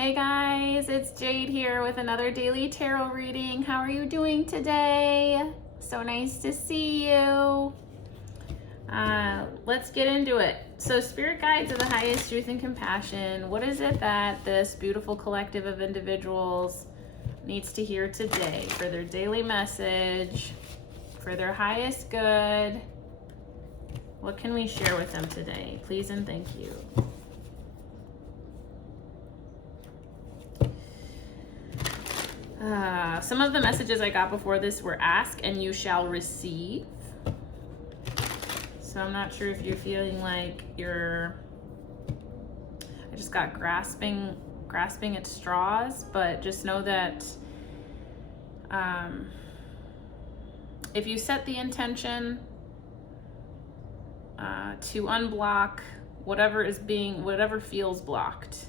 Hey guys, it's Jade here with another daily tarot reading. How are you doing today? So nice to see you. Let's get into it. So spirit guides of the highest truth and compassion. What is it that this beautiful collective of individuals needs to hear today for their daily message, for their highest good? What can we share with them today? Please and thank you. Some of the messages I got before this were ask and you shall receive. So I'm not sure if you're feeling like I just got grasping at straws, but just know that if you set the intention to unblock whatever feels blocked,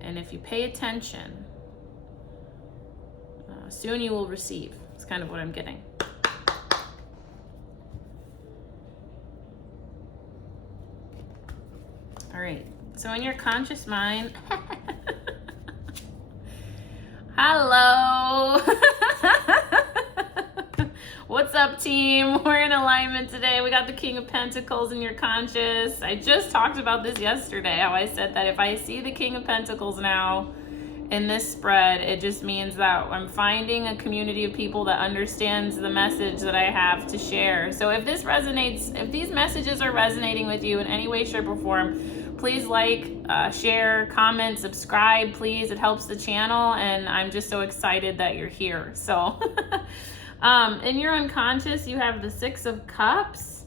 and if you pay attention, soon you will receive. It's kind of what I'm getting. All right, so in your conscious mind, hello. What's up, team? We're in alignment today. We got the King of Pentacles in your conscious. I just talked about this yesterday, how I said that if I see the King of Pentacles now in this spread, it just means that I'm finding a community of people that understands the message that I have to share. So if this resonates, if these messages are resonating with you in any way, shape, or form, please like, share, comment, subscribe, please. It helps the channel, and I'm just so excited that you're here. So in your unconscious, you have the Six of Cups.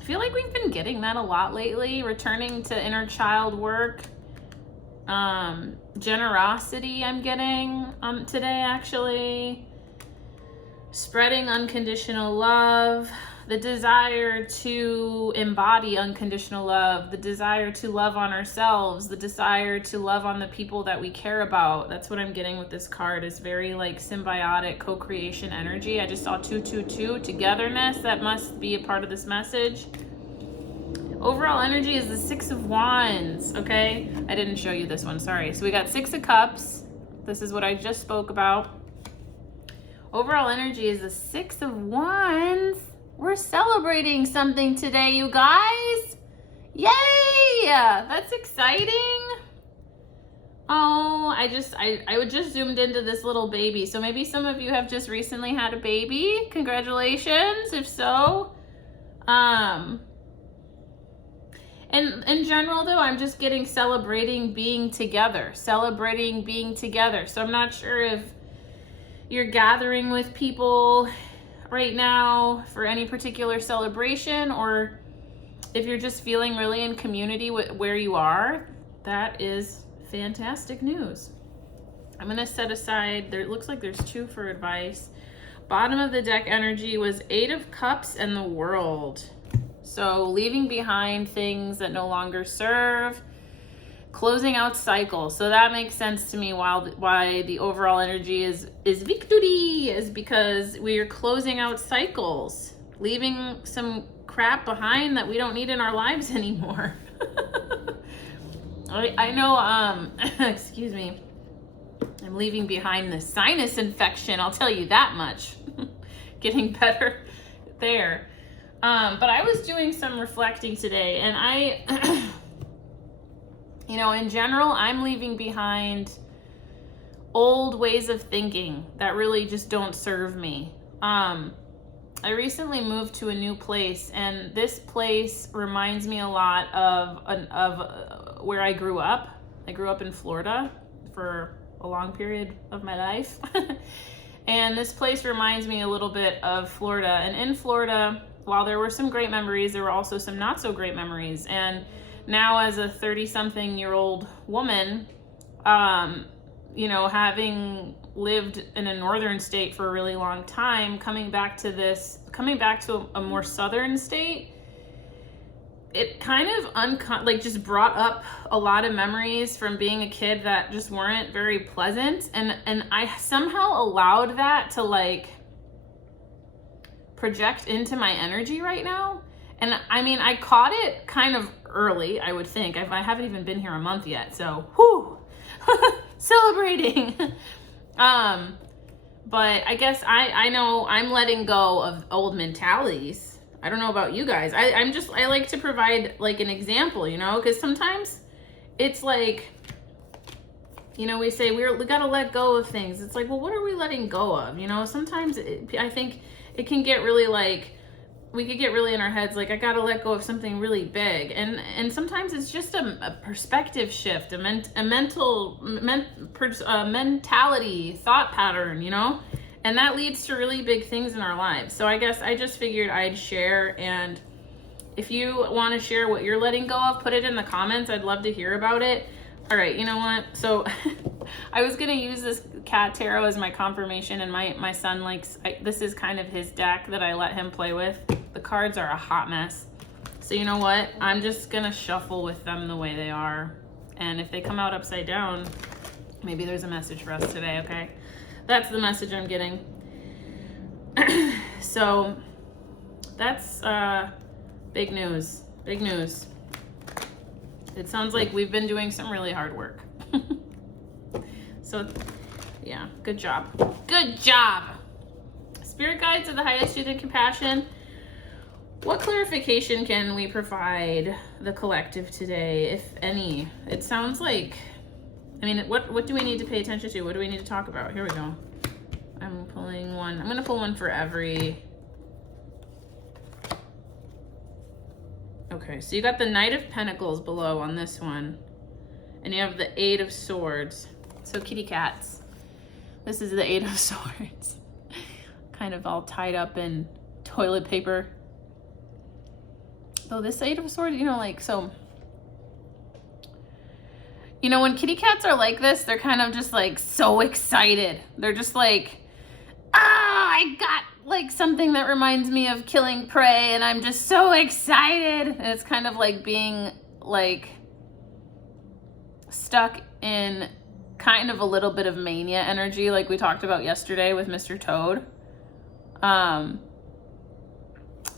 I feel like we've been getting that a lot lately, returning to inner child work. Generosity I'm getting today, actually. Spreading unconditional love, the desire to embody unconditional love, the desire to love on ourselves, the desire to love on the people that we care about. That's what I'm getting with this card, is very like symbiotic co-creation energy. I just saw 222, togetherness. That must be a part of this message. Overall energy is the Six of Wands, okay? I didn't show you this one, sorry. So we got Six of Cups. This is what I just spoke about. Overall energy is the Six of Wands. We're celebrating something today, you guys. Yay! That's exciting. Oh, I just zoomed into this little baby. So maybe some of you have just recently had a baby. Congratulations, if so. And in general, though, I'm just getting celebrating being together. Celebrating being together. So I'm not sure if you're gathering with people right now for any particular celebration, or if you're just feeling really in community with where you are. That is fantastic news. I'm going to set aside, it looks like there's two for advice. Bottom of the deck energy was Eight of Cups and the World. So leaving behind things that no longer serve, closing out cycles. So that makes sense to me why the overall energy is victory, is because we are closing out cycles, leaving some crap behind that we don't need in our lives anymore. I know, excuse me, I'm leaving behind the sinus infection, I'll tell you that much. Getting better there. But I was doing some reflecting today, and in general, I'm leaving behind old ways of thinking that really just don't serve me. I recently moved to a new place, and this place reminds me a lot of where I grew up. I grew up in Florida for a long period of my life. And this place reminds me a little bit of Florida. And in Florida, while there were some great memories, there were also some not so great memories. And now as a 30-something-year-old woman, having lived in a northern state for a really long time, coming back to a more southern state, it kind of just brought up a lot of memories from being a kid that just weren't very pleasant. And I somehow allowed that to project into my energy right now. And I mean, I caught it kind of early, I would think. I haven't even been here a month yet, so whoo, celebrating. But I guess I know I'm letting go of old mentalities. I don't know about you guys. I like to provide like an example, you know, because sometimes it's like, you know, we say we got to let go of things. It's like, well, what are we letting go of? You know, sometimes I think it can get really like, we could get really in our heads, like, I got to let go of something really big. And sometimes it's just a perspective shift, a mentality, thought pattern, you know, and that leads to really big things in our lives. So I guess I just figured I'd share. And if you want to share what you're letting go of, put it in the comments. I'd love to hear about it. All right, you know what? So I was going to use this cat tarot as my confirmation, and my son likes, this is kind of his deck that I let him play with. The cards are a hot mess. So you know what? I'm just going to shuffle with them the way they are. And if they come out upside down, maybe there's a message for us today, okay? That's the message I'm getting. So that's big news. Big news. It sounds like we've been doing some really hard work. So, yeah, good job. Good job. Spirit guides of the highest truth and compassion. What clarification can we provide the collective today, if any? It sounds like, I mean, what do we need to pay attention to? What do we need to talk about? Here we go. I'm pulling one. I'm going to pull one for every. Okay, so you got the Knight of Pentacles below on this one. And you have the Eight of Swords. So kitty cats. This is the Eight of Swords. Kind of all tied up in toilet paper. Though this Eight of Swords, you know, like, so... You know, when kitty cats are like this, they're kind of just like so excited. They're just like, I got like something that reminds me of killing prey and I'm just so excited. And it's kind of like being like stuck in kind of a little bit of mania energy, like we talked about yesterday with Mr. Toad. So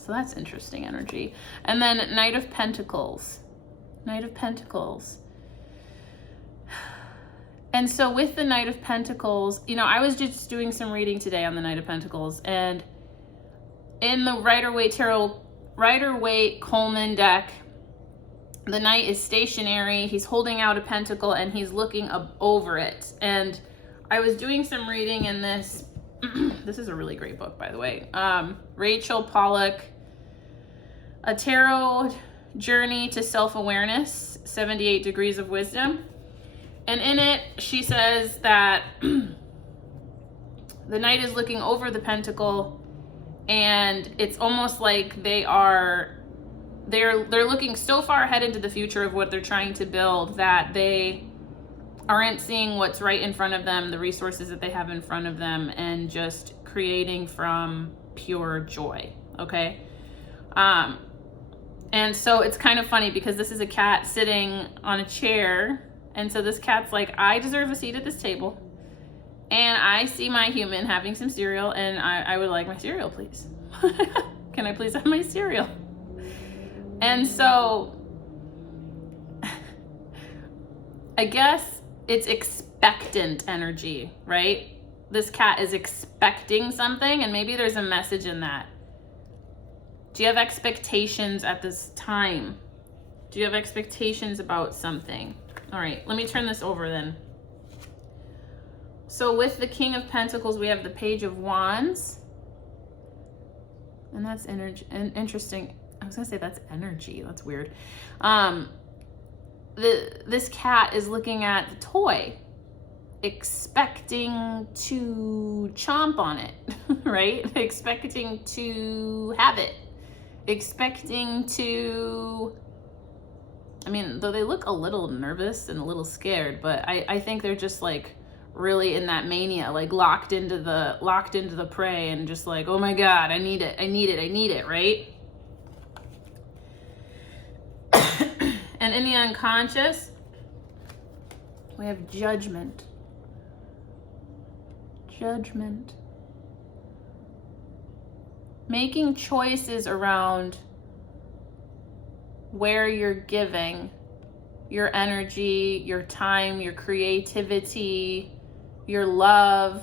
that's interesting energy. And then Knight of Pentacles. Knight of Pentacles. And so with the Knight of Pentacles, you know, I was just doing some reading today on the Knight of Pentacles, and in the Rider-Waite Coleman deck, the Knight is stationary. He's holding out a pentacle and he's looking over it. And I was doing some reading in this. This is a really great book, by the way. Rachel Pollack, A Tarot Journey to Self-Awareness, 78 Degrees of Wisdom. And in it, she says that the Knight is looking over the pentacle, and it's almost like they're looking so far ahead into the future of what they're trying to build that they aren't seeing what's right in front of them, the resources that they have in front of them, and just creating from pure joy, okay? And so it's kind of funny because this is a cat sitting on a chair. And so this cat's like, I deserve a seat at this table. And I see my human having some cereal, and I would like my cereal, please. Can I please have my cereal? And so I guess it's expectant energy, right? This cat is expecting something, and maybe there's a message in that. Do you have expectations at this time? Do you have expectations about something? All right, let me turn this over then. So with the King of Pentacles, we have the Page of Wands. And that's interesting. I was gonna say that's energy. That's weird. This cat is looking at the toy, expecting to chomp on it, right? Expecting to have it. Expecting to... I mean, though they look a little nervous and a little scared, but I think they're just like really in that mania, like locked into the prey, and just like, oh my God, I need it, right? And in the unconscious, we have judgment. Judgment. Making choices around where you're giving your energy, your time, your creativity, your love.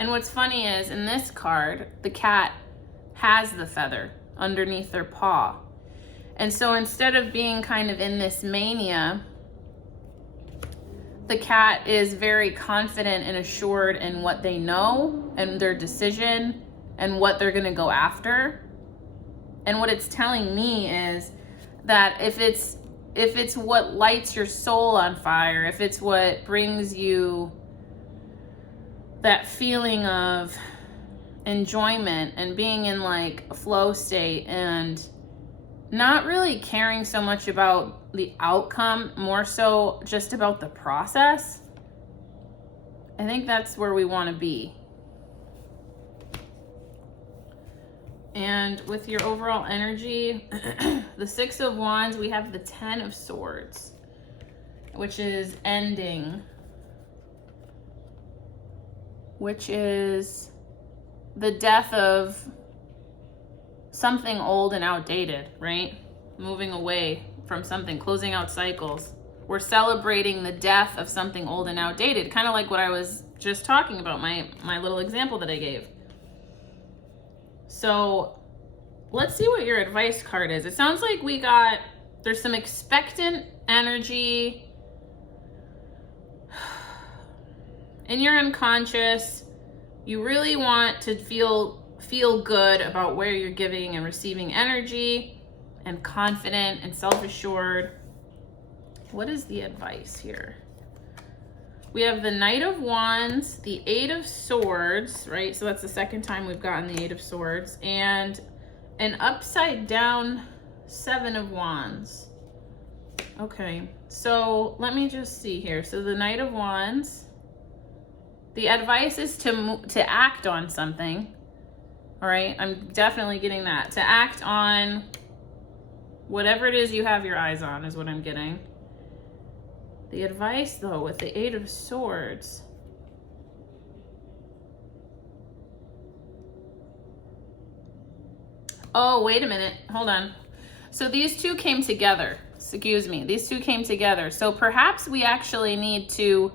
And what's funny is in this card, the cat has the feather underneath their paw. And so instead of being kind of in this mania, the cat is very confident and assured in what they know and their decision and what they're gonna go after. And what it's telling me is that if it's what lights your soul on fire, if it's what brings you that feeling of enjoyment and being in like a flow state and not really caring so much about the outcome, more so just about the process, I think that's where we want to be. And with your overall energy, the Six of Wands, we have the Ten of Swords, which is ending, which is the death of something old and outdated, right? Moving away from something, closing out cycles. We're celebrating the death of something old and outdated, kind of like what I was just talking about, my little example that I gave. So let's see what your advice card is. It sounds like there's some expectant energy in your unconscious. You really want to feel good about where you're giving and receiving energy, and confident and self-assured. What is the advice here? We have the Knight of Wands, the Eight of Swords, right? So that's the second time we've gotten the Eight of Swords, and an upside down Seven of Wands. Okay, so let me just see here. So the Knight of Wands, the advice is to act on something. All right, I'm definitely getting that. To act on whatever it is you have your eyes on is what I'm getting. The advice, though, with the Eight of Swords. Oh, wait a minute. Hold on. So these two came together. Excuse me. These two came together. So perhaps we actually need to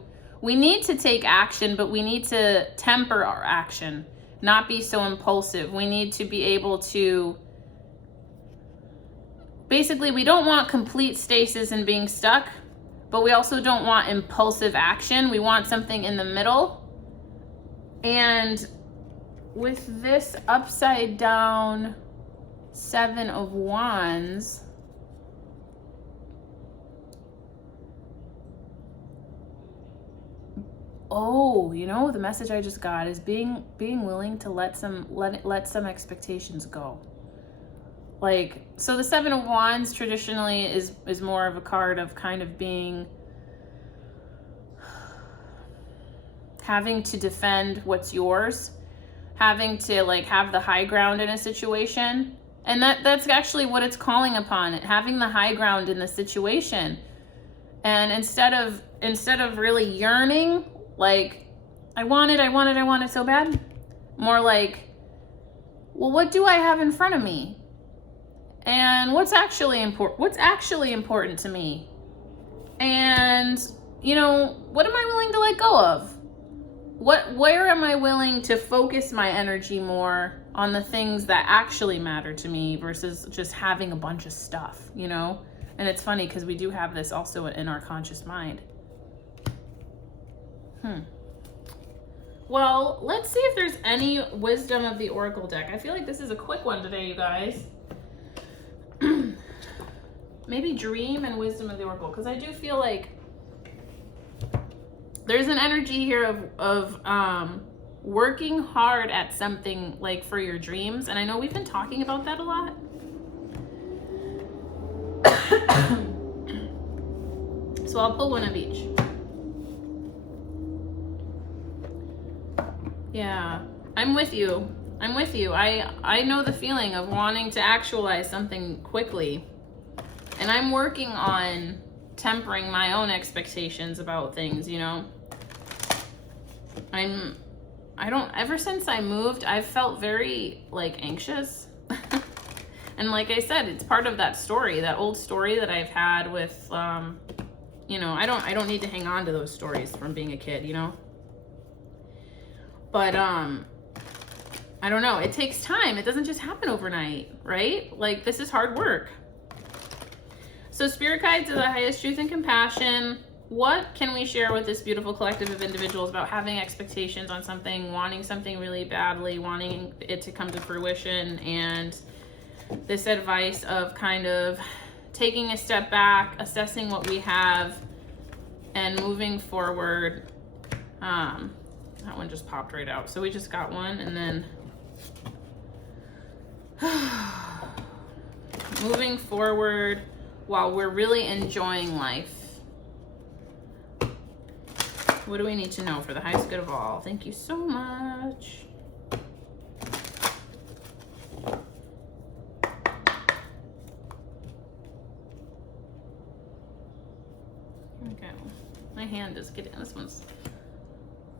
take action, but we need to temper our action, not be so impulsive. We need to be able to, basically, we don't want complete stasis and being stuck, but we also don't want impulsive action. We want something in the middle. And with this upside down Seven of Wands, oh, you know, the message I just got is being willing to let some expectations go. Like, so the Seven of Wands traditionally is more of a card of kind of having to defend what's yours, having to like have the high ground in a situation. And that's actually what it's calling upon, having the high ground in the situation. And instead of really yearning, like, I want it so bad, more like, well, what do I have in front of me? And what's actually important to me? And, you know, what am I willing to let go of? Where am I willing to focus my energy more on the things that actually matter to me versus just having a bunch of stuff, you know? And it's funny because we do have this also in our conscious mind. Well, let's see if there's any wisdom of the Oracle deck. I feel like this is a quick one today, you guys. Maybe dream and wisdom of the Oracle, because I do feel like there's an energy here of working hard at something, like for your dreams. And I know we've been talking about that a lot. So I'll pull one of each. Yeah, I'm with you. I know the feeling of wanting to actualize something quickly. And I'm working on tempering my own expectations about things, you know. Ever since I moved, I've felt very like anxious. And like I said, it's part of that story, that old story that I've had with, you know, I don't need to hang on to those stories from being a kid, you know. But I don't know, it takes time. It doesn't just happen overnight, right? Like, this is hard work. So spirit guides are the highest truth and compassion. What can we share with this beautiful collective of individuals about having expectations on something, wanting something really badly, wanting it to come to fruition, and this advice of kind of taking a step back, assessing what we have, and moving forward. That one just popped right out. So we just got one, and then moving forward while we're really enjoying life. What do we need to know for the highest good of all? Thank you so much. Okay, my hand is getting, this one's,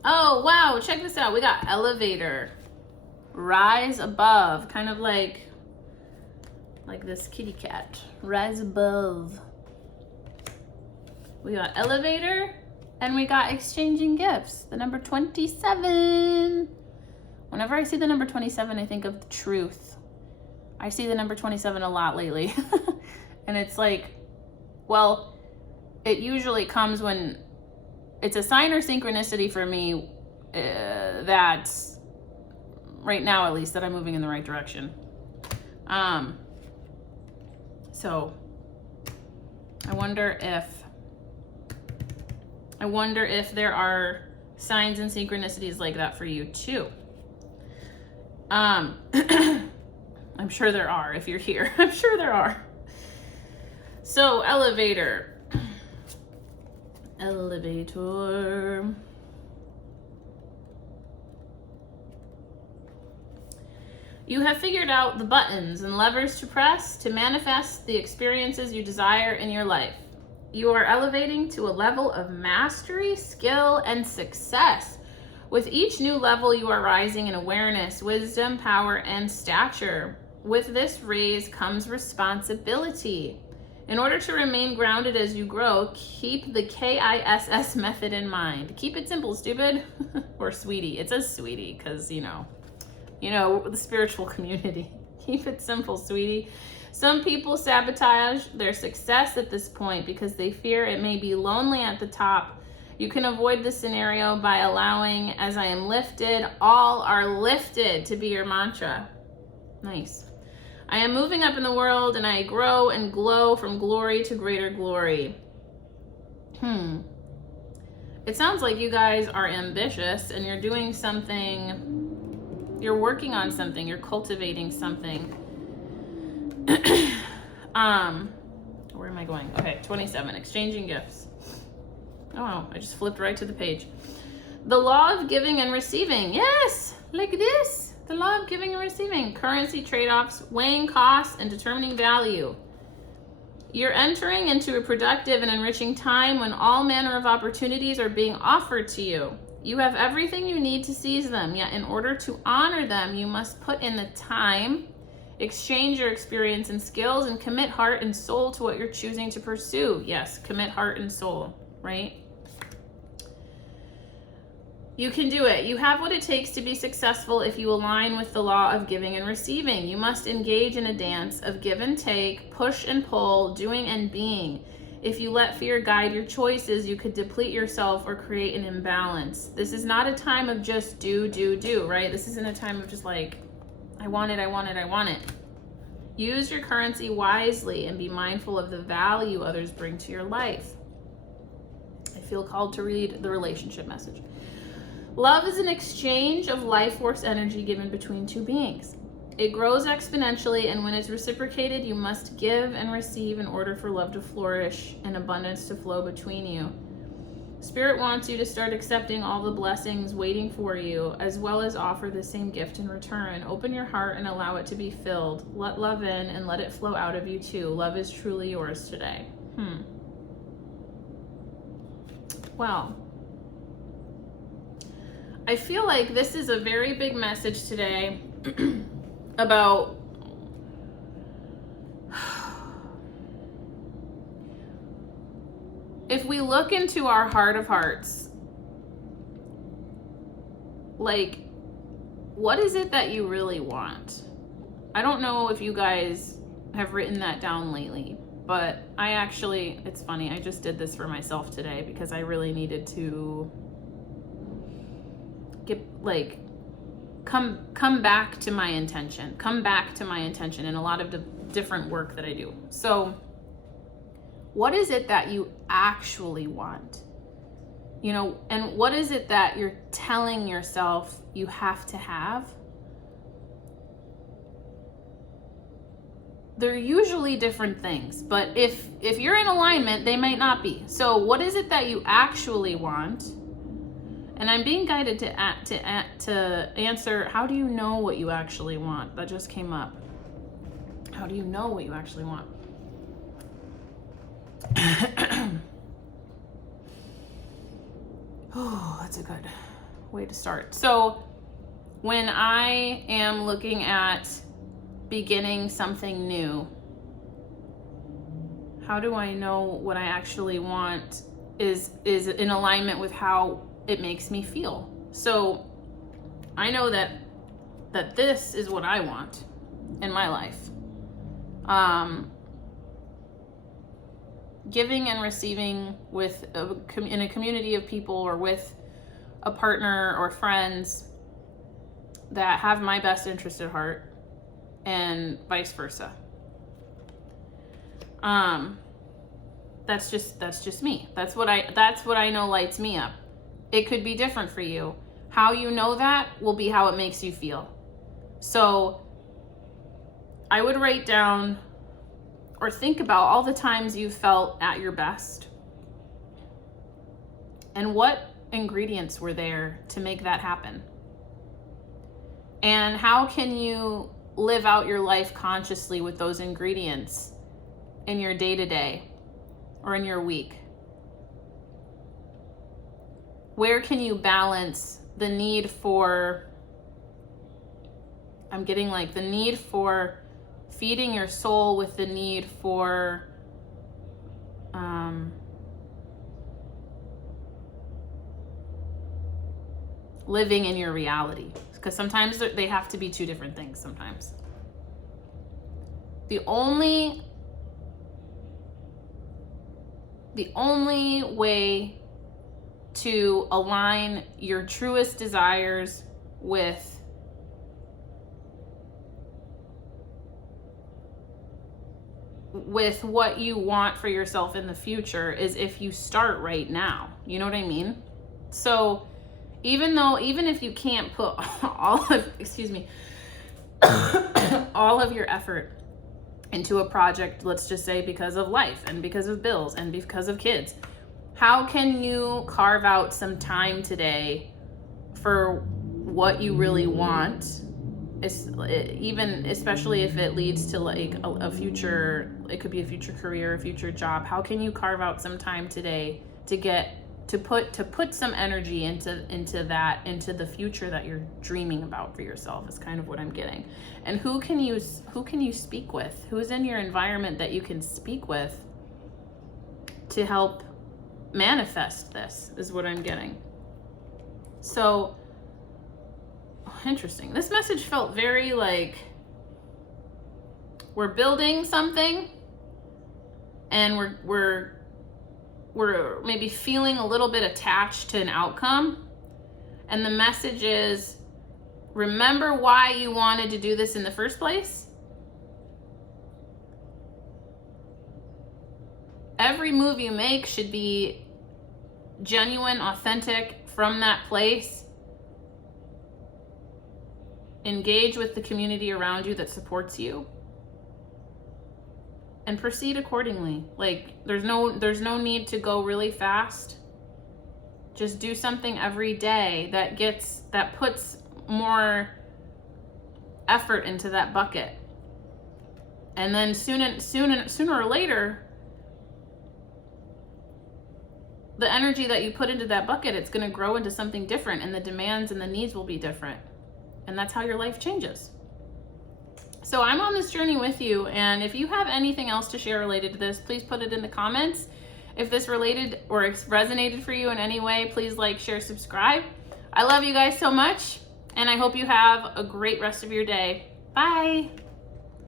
oh wow, check this out. We got elevator, rise above, kind of like this kitty cat, rise above. We got elevator, and we got exchanging gifts, the number 27. Whenever I see the number 27, I think of the truth. I see the number 27 a lot lately. And it's like, well, it usually comes when it's a sign or synchronicity for me that right now, at least, that I'm moving in the right direction. So I wonder if there are signs and synchronicities like that for you too. I'm sure there are if you're here. I'm sure there are. So elevator. Elevator. You have figured out the buttons and levers to press to manifest the experiences you desire in your life. You are elevating to a level of mastery, skill, and success. With each new level, you are rising in awareness, wisdom, power, and stature. With this raise comes responsibility. In order to remain grounded as you grow, keep the KISS method in mind. Keep it simple, stupid. Or sweetie. It says sweetie because, you know, the spiritual community. Keep it simple, sweetie. Some people sabotage their success at this point because they fear it may be lonely at the top. You can avoid this scenario by allowing, as I am lifted, all are lifted to be your mantra. Nice. I am moving up in the world and I grow and glow from glory to greater glory. It sounds like you guys are ambitious and you're doing something, you're working on something, you're cultivating something. Where am I going? Okay, 27, exchanging gifts. Oh, I just flipped right to the page. The law of giving and receiving. Yes, like this. The law of giving and receiving. Currency trade-offs, weighing costs, and determining value. You're entering into a productive and enriching time when all manner of opportunities are being offered to you. You have everything you need to seize them, yet in order to honor them, you must put in the time, exchange your experience and skills, and commit heart and soul to what you're choosing to pursue. Yes, commit heart and soul, right? You can do it. You have what it takes to be successful if you align with the law of giving and receiving. You must engage in a dance of give and take, push and pull, doing and being. If you let fear guide your choices, you could deplete yourself or create an imbalance. This is not a time of just do, right? This isn't a time of just like, I want it. Use your currency wisely and be mindful of the value others bring to your life. I feel called to read the relationship message. Love is an exchange of life force energy given between two beings. It grows exponentially, and when it's reciprocated, you must give and receive in order for love to flourish and abundance to flow between you. Spirit wants you to start accepting all the blessings waiting for you, as well as offer the same gift in return. Open your heart and allow it to be filled. Let love in and let it flow out of you too. Love is truly yours today. Well, I feel like this is a very big message today about if we look into our heart of hearts, like, what is it that you really want? I don't know if you guys have written that down lately, but it's funny, I just did this for myself today because I really needed to get, like, come back to my intention in a lot of different work that I do. So what is it that you actually want? And what is it that you're telling yourself you have to have? They're usually different things, but if you're in alignment, they might not be. So what is it that you actually want? And I'm being guided to answer, how do you know what you actually want? That just came up. How do you know what you actually want? Oh, that's a good way to start. So when I am looking at beginning something new, how do I know what I actually want is in alignment with how it makes me feel? So I know that this is what I want in my life. Giving and receiving in a community of people, or with a partner or friends that have my best interest at heart, and vice versa. That's just me. That's what I know lights me up. It could be different for you. How you know that will be how it makes you feel. So I would write down or think about all the times you felt at your best, and what ingredients were there to make that happen. And how can you live out your life consciously with those ingredients in your day-to-day or in your week? Where can you balance the need for, I'm getting like the need for feeding your soul with the need for living in your reality? Because sometimes they have to be two different things sometimes. The only way to align your truest desires with what you want for yourself in the future is if you start right now. You know what I mean? So even if you can't put all of your effort into a project, let's just say because of life and because of bills and because of kids, how can you carve out some time today for what you really want? Even especially if it leads to like a future, it could be a future career, a future job. How can you carve out some time today to put some energy into the future that you're dreaming about for yourself? Is kind of what I'm getting. And who can you speak with? Who's in your environment that you can speak with to help manifest this, is what I'm getting. So interesting. This message felt very like we're building something, and we're maybe feeling a little bit attached to an outcome. And the message is, remember why you wanted to do this in the first place? Every move you make should be genuine, authentic from that place. Engage with the community around you that supports you, and proceed accordingly. Like there's no need to go really fast. Just do something every day that puts more effort into that bucket. And then sooner or later, the energy that you put into that bucket, it's going to grow into something different, and the demands and the needs will be different. And that's how your life changes. So I'm on this journey with you, and if you have anything else to share related to this, please put it in the comments. If this related or resonated for you in any way, please like, share, subscribe. I love you guys so much, and I hope you have a great rest of your day. Bye.